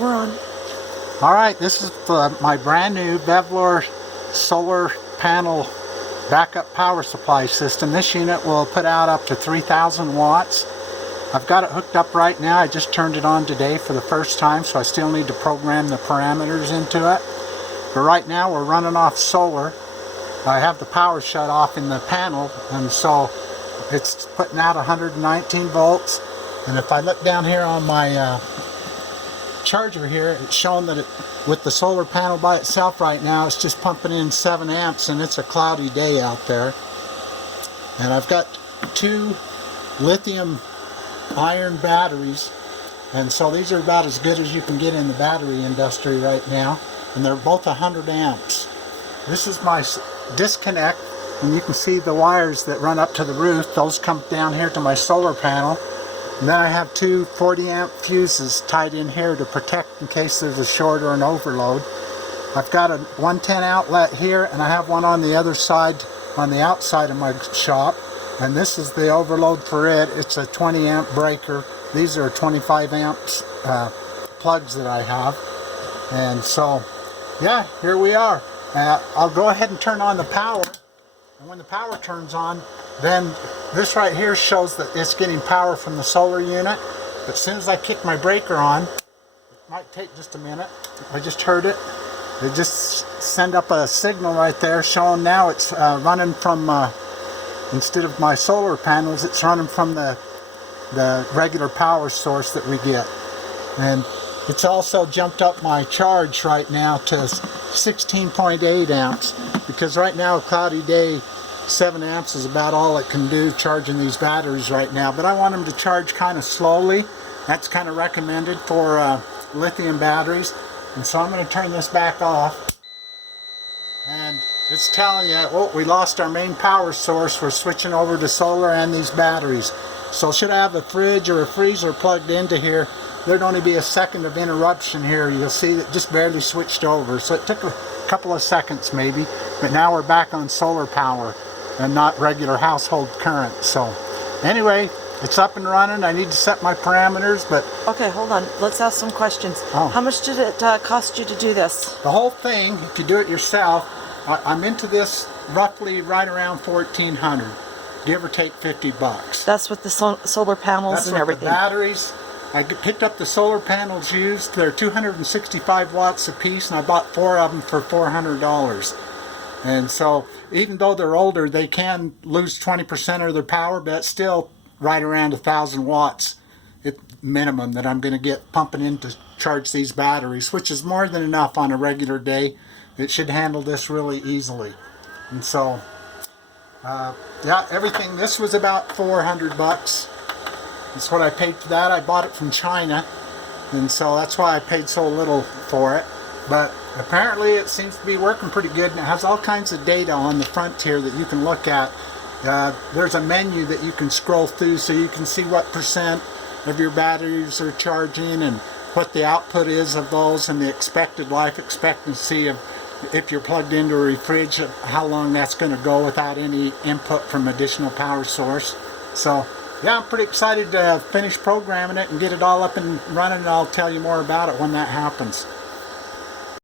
We're on. Alright, this is my brand new vevor solar panel backup power supply system. This unit will put out up to 3,000 watts. I've got it hooked up right now. I just turned it on today for the first time, so I still need to program the parameters into it. But right now we're running off solar. I have the power shut off in the panel, and so it's putting out 119 volts. And if I look down here on my charger here, it's showing that with the solar panel by itself right now, it's just pumping in 7 amps, and it's a cloudy day out there. And I've got 2 lithium iron batteries, and so these are about as good as you can get in the battery industry right now, and they're both 100 amps. This is my disconnect, and you can see the wires that run up to the roof. Those come down here to my solar panel. And then I have 2 40 amp fuses tied in here to protect in case there's a short or an overload. I've got a 110 outlet here, and I have one on the other side, on the outside of my shop. And this is the overload for it. It's a 20 amp breaker. These are 25 amps plugs that I have. And so, yeah, here we are. I'll go ahead and turn on the power. And when the power turns on, then this right here shows that it's getting power from the solar unit. But as soon as I kick my breaker on, it might take just a minute. I just heard it. They just send up a signal right there showing now it's running from, instead of my solar panels, it's running from the regular power source that we get. And it's also jumped up my charge right now to 16.8 amps, because right now, a cloudy day, 7 amps is about all it can do charging these batteries right now. But I want them to charge kind of slowly. That's kind of recommended for lithium batteries. And so I'm going to turn this back off. And it's telling you, oh, we lost our main power source. We're switching over to solar and these batteries. So should I have a fridge or a freezer plugged into here, there'd only be a second of interruption here. You'll see that just barely switched over. So it took a couple of seconds maybe, but now we're back on solar power and not regular household current. So anyway, it's up and running. I need to set my parameters, but... Okay, hold on. Let's ask some questions. Oh. How much did it cost you to do this? The whole thing, if you do it yourself, I'm into this roughly right around $1,400, give or take 50 bucks. That's with the solar panels and everything. The batteries. I picked up the solar panels used. They're 265 watts a piece, and I bought 4 of them for $400. And so, even though they're older, they can lose 20% of their power, but it's still right around 1,000 watts at minimum that I'm going to get pumping in to charge these batteries, which is more than enough on a regular day. It should handle this really easily. And so, yeah, everything. This was about 400 bucks. That's what I paid for that. I bought it from China, and so that's why I paid so little for it. But apparently it seems to be working pretty good, and it has all kinds of data on the front here that you can look at. There's a menu that you can scroll through so you can see what percent of your batteries are charging and what the output is of those, and the expected life expectancy of, if you're plugged into a fridge, how long that's going to go without any input from additional power source. So yeah, I'm pretty excited to finish programming it and get it all up and running, and I'll tell you more about it when that happens.